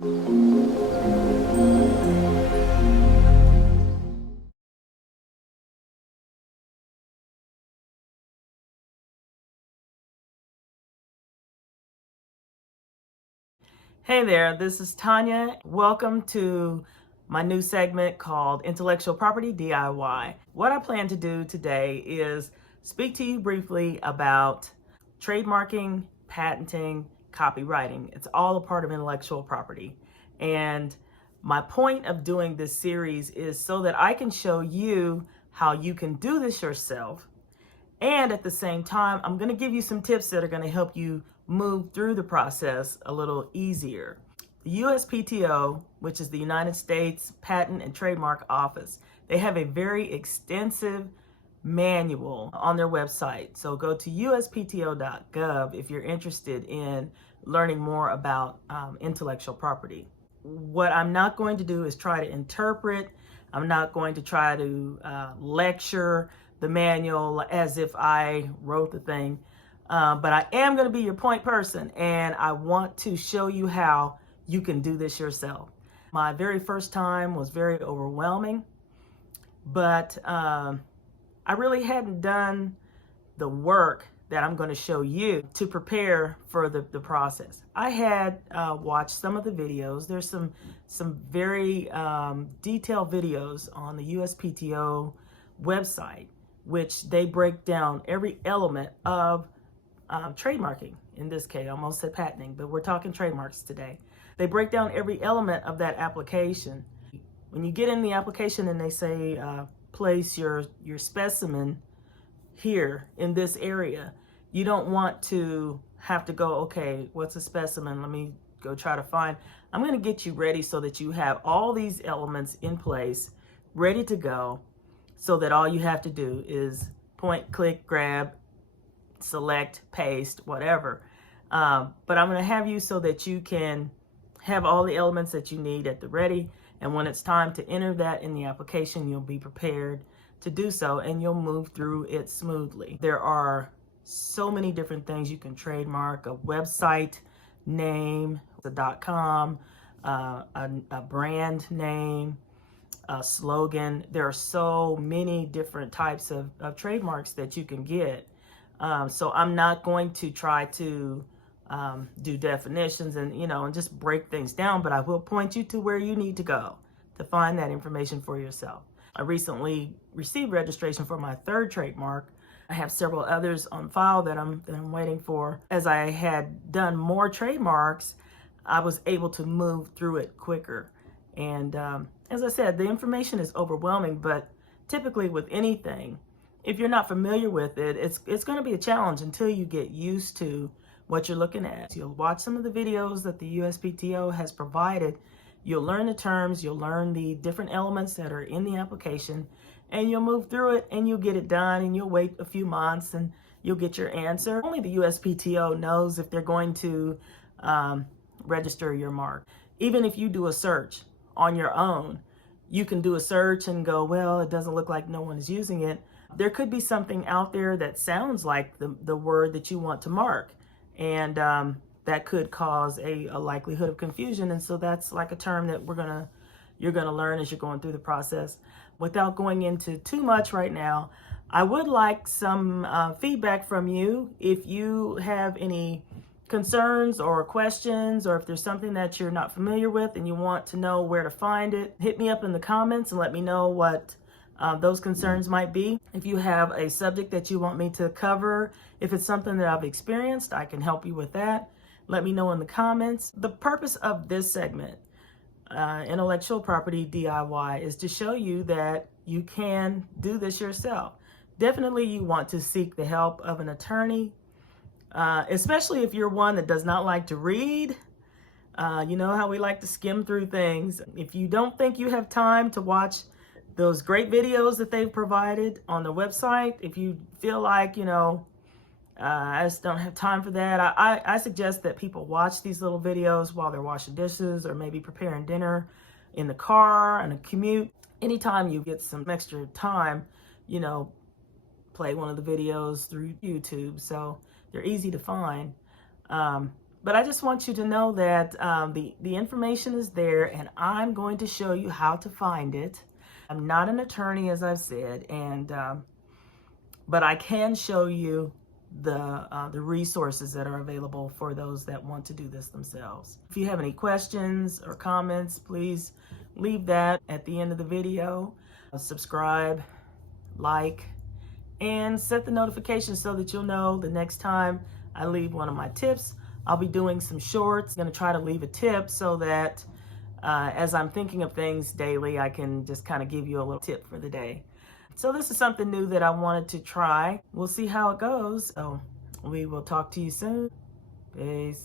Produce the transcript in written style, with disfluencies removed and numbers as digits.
Hey there, this is Tanya. Welcome to my new segment called Intellectual Property DIY. What I plan to do today is speak to you briefly about trademarking, patenting, copywriting. It's all a part of intellectual property. And my point of doing this series is so that I can show you how you can do this yourself. And at the same time, I'm going to give you some tips that are going to help you move through the process a little easier. The USPTO, which is the United States Patent and Trademark Office, they have a very extensive manual on their website. So go to USPTO.gov if you're interested in learning more about intellectual property. What I'm not going to do is try to interpret. I'm not going to try to lecture the manual as if I wrote the thing. But I am going to be your point person, and I want to show you how you can do this yourself. My very first time was very overwhelming, but I really hadn't done the work that I'm going to show you to prepare for the process. I had watched some of the videos. There's some very detailed videos on the USPTO website, which they break down every element of trademarking. In this case, I almost said patenting, but we're talking trademarks today. They break down every element of that application. When you get in the application and they say, place your specimen here in this area, you don't want to have to go, okay, what's a specimen? Let me go try to find. I'm going to get you ready so that you have all these elements in place, ready to go, so that all you have to do is point, click, grab, select, paste, whatever. But I'm going to have you so that you can have all the elements that you need at the ready. And when it's time to enter that in the application, you'll be prepared to do so, and you'll move through it smoothly. There are so many different things you can trademark: a website name, a .com, a brand name, a slogan. There are so many different types of trademarks that you can get. So I'm not going to try to do definitions and just break things down, but I will point you to where you need to go to find that information for yourself. I recently received registration for my third trademark. I have several others on file that I'm waiting for. As I had done more trademarks, I was able to move through it quicker. And as I said, the information is overwhelming, but typically with anything, if you're not familiar with it, it's going to be a challenge until you get used to what you're looking at. You'll watch some of the videos that the USPTO has provided. You'll learn the terms, you'll learn the different elements that are in the application, and you'll move through it and you'll get it done, and you'll wait a few months and you'll get your answer. Only the USPTO knows if they're going to register your mark. Even if you do a search on your own, you can do a search and go, well, it doesn't look like no one is using it. There could be something out there that sounds like the word that you want to mark, and that could cause a likelihood of confusion. And so that's like a term that you're gonna learn as you're going through the process. Without going into too much right now, I would like some feedback from you. If you have any concerns or questions, or if there's something that you're not familiar with and you want to know where to find it, hit me up in the comments and let me know what those concerns might be. If you have a subject that you want me to cover, if it's something that I've experienced, I can help you with that. Let me know in the comments. The purpose of this segment, Intellectual Property DIY, is to show you that you can do this yourself. Definitely you want to seek the help of an attorney, especially if you're one that does not like to read. You know how we like to skim through things. If you don't think you have time to watch those great videos that they've provided on the website, if you feel like, I just don't have time for that, I suggest that people watch these little videos while they're washing dishes or maybe preparing dinner, in the car, on a commute. Anytime you get some extra time, play one of the videos through YouTube. So they're easy to find. But I just want you to know that the information is there, and I'm going to show you how to find it. I'm not an attorney, as I've said, and but I can show you the resources that are available for those that want to do this themselves. If you have any questions or comments, please leave that at the end of the video. Subscribe, like, and set the notifications so that you'll know the next time I leave one of my tips. I'll be doing some shorts. I'm going to try to leave a tip so that as I'm thinking of things daily, I can just kind of give you a little tip for the day. So this is something new that I wanted to try. We'll see how it goes. So we will talk to you soon. Peace.